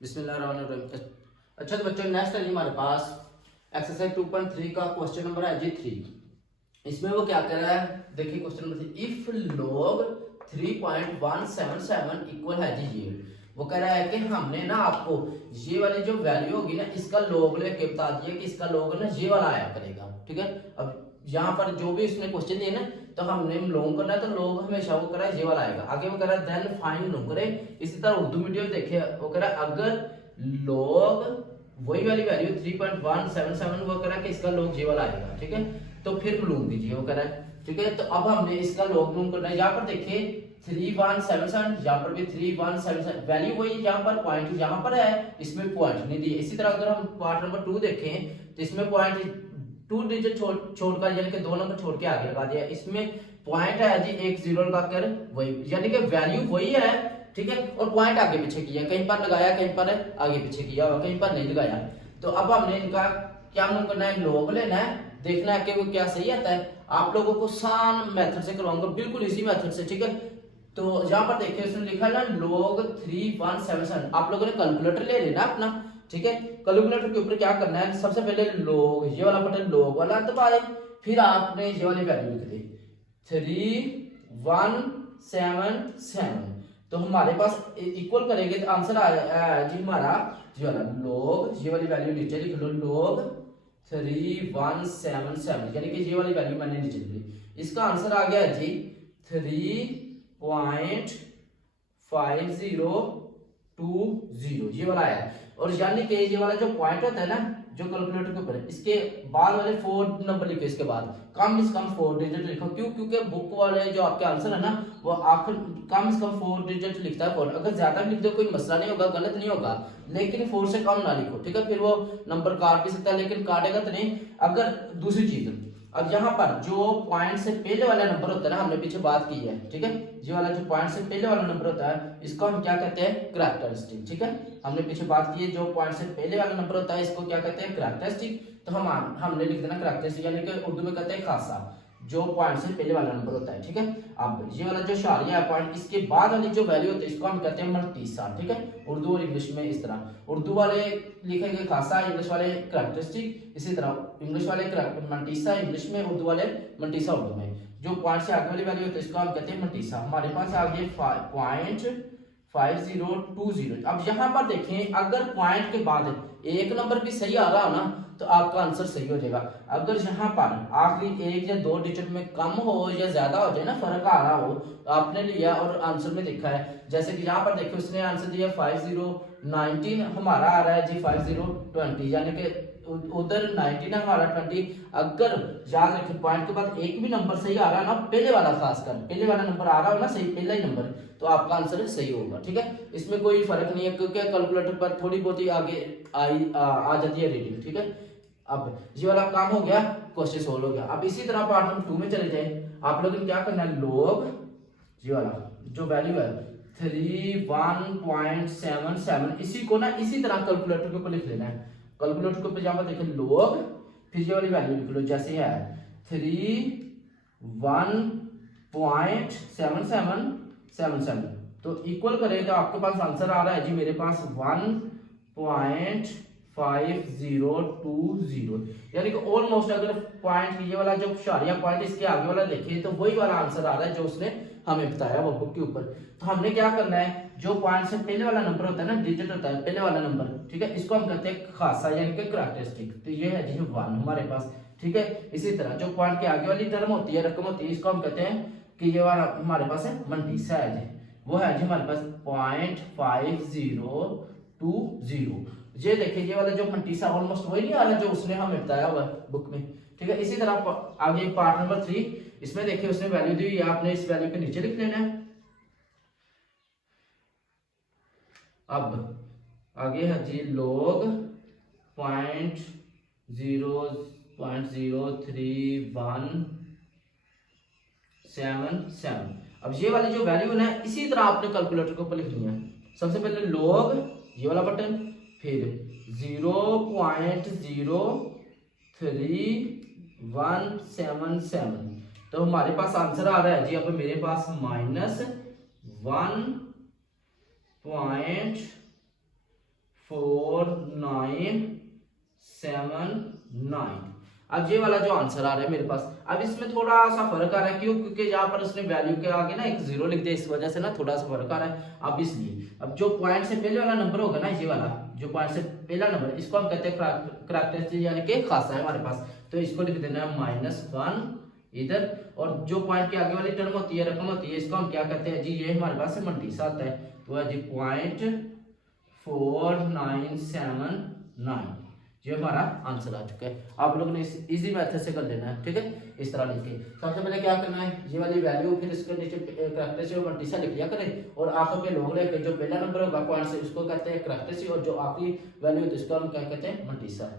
बिस्मिल्लाहिर्रहमानिर्रहीम। अच्छा तो बच्चों नेक्स्ट है जी हमारे पास एक्सरसाइज 2.3 का क्वेश्चन नंबर है जी 3। इसमें वो क्या कर रहा है, देखिए question number 3, if log 3.177 equal है जी ये। वो कह रहा है कि हमने ना आपको ये वाली जो वैल्यू होगी ना इसका log लेके बता दिया कि इसका log ना ये वाला आया करेगा। ठीक है, अब यहाँ पर जो भी इसने क्वेश्चन दिए ना तो हमने लॉन्ग करना है तो log हमेशा वो करा ये वाला आएगा। आगे वो कह रहा है देन फाइंड लॉन्ग करे। इसी तरह उर्दू मीडियम देखिए वो कह रहा है अगर log वही वाली वैल्यू 3.177 वो कह रहा है कि इसका log ये वाला आएगा। ठीक है, तो फिर लॉन्ग दीजिए वो कह रहा है। ठीक है, तो अब हमने इसका log लॉन्ग करना है। यहाँ पर देखिए 3177, यहाँ पर भी 3177 वैल्यू वही, यहाँ पर पॉइंट यहाँ पर है, इसमें पॉइंट नहीं दिए। इसी तरह अगर हम पार्ट नंबर 2 देखें तो इसमें पॉइंट 2 डिजिट छोड़कर यानी कि 2 नंबर छोड़ के आगे लगा दिया। इसमें पॉइंट है जी 1 0 लगाकर वही, यानी कि वैल्यू वही है। ठीक है, और पॉइंट आगे पीछे किया, कहीं पर लगाया कहीं पर आगे पीछे किया हुआ, कहीं पर नहीं लगाया। तो अब हमने इनका क्या करना है, log लेना है, देखना है कि वो क्या सही आता है। आप लोगों को आसान मेथड से करवाऊंगा, बिल्कुल इसी मेथड से। ठीक है, तो यहाँ पर देखिए उसने लिखा है ना log 3177। आप लोगों ने कैलकुलेटर ले लेना अपना। ठीक है, कैलकुलेटर के ऊपर क्या करना है, सबसे पहले log ये वाला बटन log वाला दबाए, फिर आपने ये वाली वैल्यू लिख दी 3177। तो हमारे पास इक्वल करेंगे तो आंसर आया जी हमारा जी वाला log ये वाली वैल्यू नीचे लिख लो log 3177, यानी कि ये वाली वैल्यू मैंने नीचे लिख ली। इसका आंसर आ गया जी 3.5020 ये वाला आया। और यानी कि ये वाला जो पॉइंट होता है ना जो कैलकुलेटर के ऊपर है, इसके बाद वाले 4 नंबर लिखो, इसके बाद कम से कम 4 डिजिट लिखो। क्यों? क्योंकि बुक वाले जो आपके आंसर है ना वो आखिर कम से कम 4 डिजिट लिखता है। 4 अगर ज्यादा लिख दो कोई मसला नहीं होगा, गलत नहीं होगा, लेकिन 4 से कम ना लिखो। ठीक है, फिर वो नंबर काट भी सकता है, लेकिन काटेगा तो नहीं। अगर दूसरी चीज, अब यहाँ पर जो पॉइंट से पहले वाला नंबर होता है ना, हमने पीछे बात की है। ठीक है, ये वाला जो पॉइंट से पहले वाला नंबर होता है इसको हम क्या कहते हैं, कैरेक्टरिस्टिक। ठीक है, हमने पीछे बात की है, जो पॉइंट से पहले वाला नंबर होता है इसको क्या कहते हैं, कैरेक्टरिस्टिक। तो हमने लिख देना कैरेक्टरिस्टिक, यानी कि उर्दू में कहते हैं खासा, जो पॉइंट से पहले वाला नंबर होता है। ठीक है, अब ये वाला जो शारिया है पॉइंट, इसके बाद वाली जो वैल्यू होती है इसको हम कहते हैं मल्टीसा। ठीक है, उर्दू और इंग्लिश में इस तरह, उर्दू वाले लिखेंगे खासा, इंग्लिश वाले कैरेक्टरिस्टिक, इसी तरह इंग्लिश वाले मल्टीसा इंग्लिश में, उर्दू वाले मल्टीसा उर्दू में। जो पॉइंट से आगे वाली वैल्यू होती है इसको हम कहते हैं मल्टीसा। हमारे पास आ गया 5.5020। अब यहाँ पर देखें अगर पॉइंट के बाद एक नंबर भी सही आ रहा हो ना तो आपका आंसर सही हो जाएगा। अगर यहाँ पर आखिरी 1 या 2 डिजिट में कम हो या ज्यादा हो जाए ना, फर्क आ रहा हो, आपने लिया और आंसर में देखा है, जैसे कि यहाँ पर देखिए उसने आंसर दिया 5019, हमारा आ रहा है जी 5020, यानी कि उधर 19 है, हमारा 20। अगर याद रखें पॉइंट के बाद एक भी नंबर सही आ रहा है ना, पहले वाला खासकर पहले वाला नंबर आ रहा हो ना सही, पहला ही नंबर, तो आपका आंसर सही होगा। ठीक है, इसमें कोई फर्क नहीं है, क्योंकि कैलकुलेटर पर थोड़ी बहुत ही आगे आ जाती है रीडिंग। ठीक है, अब ये वाला काम हो गया, क्वेश्चन सोल्व हो गया। अब इसी तरह पार्ट नंबर 2 में चले जाए। आप लोगों ने क्या करना है, log ये वाला जो वैल्यू है 31.77, इसी को ना इसी तरह कैलकुलेटर के ऊपर लिख लेना है। कैलकुलेटर के ऊपर जहां पर देखिए log, फिर ये वाली वैल्यू लिख लो, जैसे है 31.7777, तो इक्वल करें तो आपके पास आंसर आ रहा है जी मेरे पास 1.5020, यानी कि ऑलमोस्ट अगर पॉइंट ये वाला जो शारिया पॉइंट इसके आगे वाला देखें तो वही वाला आंसर आ रहा है जो उसने हमें बताया वो बुक के ऊपर। तो हमने क्या करना है, जो पॉइंट से पहले वाला नंबर होता है ना, डिजिट होता है पहले वाला नंबर, ठीक है, इसको हम कहते हैं खासा यानी कि कैरेक्टरिस्टिक। तो ये है जी 1 हमारे पास। ठीक है, इसी तरह जो पॉइंट के आगे वाली टर्म होती है, रकम होती है, इसको हम कहते हैं कि ये वाला हमारे पास है मल्टीसा है जी, वो है जी हमारे पास 0.5020। ये देखिए ये वाला जो मल्टीसा ऑलमोस्ट वही नहीं आ रहा जो उसने हमें बताया हुआ बुक में। ठीक है, इसी तरह आगे पार्ट नंबर 3, इसमें देखिए उसने वैल्यू दी है, आपने इस वैल्यू के नीचे लिख लेना है। अब आगे है जी log 0.03177। अब ये वाली जो वैल्यू है ना इसी तरह आपने कैलकुलेटर के ऊपर लिखनी है। सबसे पहले log ये वाला बटन, फिर 0.03177, तो हमारे पास आंसर आ रहा है जी, अब मेरे पास -1.5020। 979। अब ये वाला जो आंसर आ रहा है मेरे पास, अब इसमें थोड़ा सा फर्क आ रहा है, क्यों? क्योंकि यहाँ पर उसने वैल्यू के आगे ना एक जीरो लिख दिया, इस वजह से ना थोड़ा सा फर्क आ रहा है। अब इसलिए अब जो पॉइंट से पहले वाला नंबर होगा ना, ये वाला जो पॉइंट से पहला नंबर, इसको हम कहते हैं करैक्टरिस्टिक यानी कि खासा है हमारे पास, तो इसको लिख देना है -1 इधर। और जो पॉइंट के आगे वाली टर्म होती है, रकम होती है, इसको हम क्या कहते हैं जी? ये हमारे पास मंडीसा आता है, तो है जी 0.4979। ये हमारा आंसर आ चुका है। आप लोगों ने इजी मेथड से कर लेना है, ठीक है? इस तरह लिख के सबसे पहले क्या करना है, ये वाली वैल्यू, फिर इसके नीचे करैक्टरिस्टिक मंडीसा लिख लिया करें, और आंखों के लोग लेके जो पहला नंबर होगा पॉइंट से उसको कहते हैं करैक्टरिस्टिक, और जो आखिरी वैल्यू होती है उसको हम क्या कहते हैं? मंडीसा।